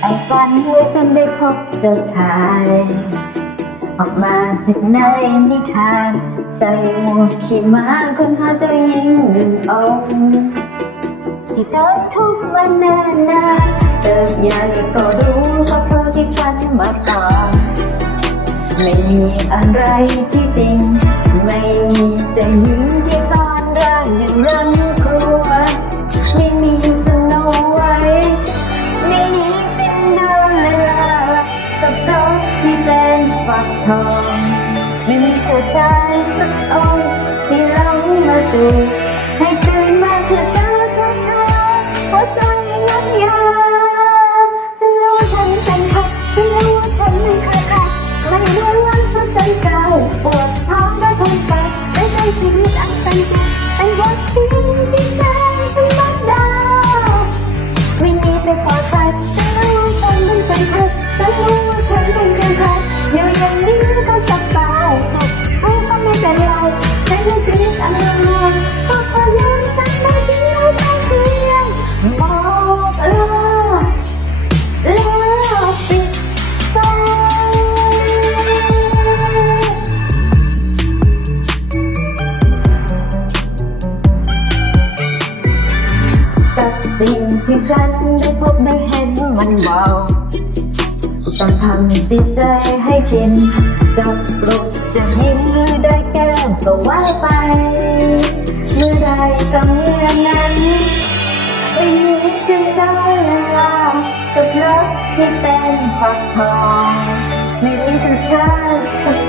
ไอ้ฝันว่าฉันได้พบเจ้าชาย ออกมาจากในนิทาน ใส่หมวกขี่ม้าคนหาเจ้าหญิงหนึ่งองค์ที่เธอทุกวันนานนานเติบใหญ่ก็รู้เพราะเธอที่ฝันมาก่อนไม่มีอะไรที่จริง ไม่มีเจ้าหญิงที่ซ่อนร่างอยู่รังครั ทองไม่มีเจ้ชายสักองค์ที่เรามาดูให้ตื่นมาเพื่อเจอเจ้าชายหัวใจงดงามฉันรู้ฉันเป็นใครฉันรู้ว่าฉันไม่เคยใครไม่รู้ว่าสุดใจเก่าปวดท้องและทนไปไม่ใช่ชีวิตอันเป็นจริงเป็นบทเรียนที่แสนธรรมดาไม่มีไปขอใครฉันรู้ว่าฉันเป็นเป็นใครฉันรู้ ก็ไม่เป็นไรฉันมีชีวิตอันงดงามก็พอยังฉันไม่ทิ้งเราทางเพียงบอกลาแล้วปิดไฟกับสิ่งที่ฉันได้พบได้เห็นมันเบาต้องทำจิตใจให้ชิน ว่าไป เมื่อใดก็เมื่อนั้นไม่มีจึงได้เวลากับรักที่เป็นฝักทองไม่มีเจ้าชาสัก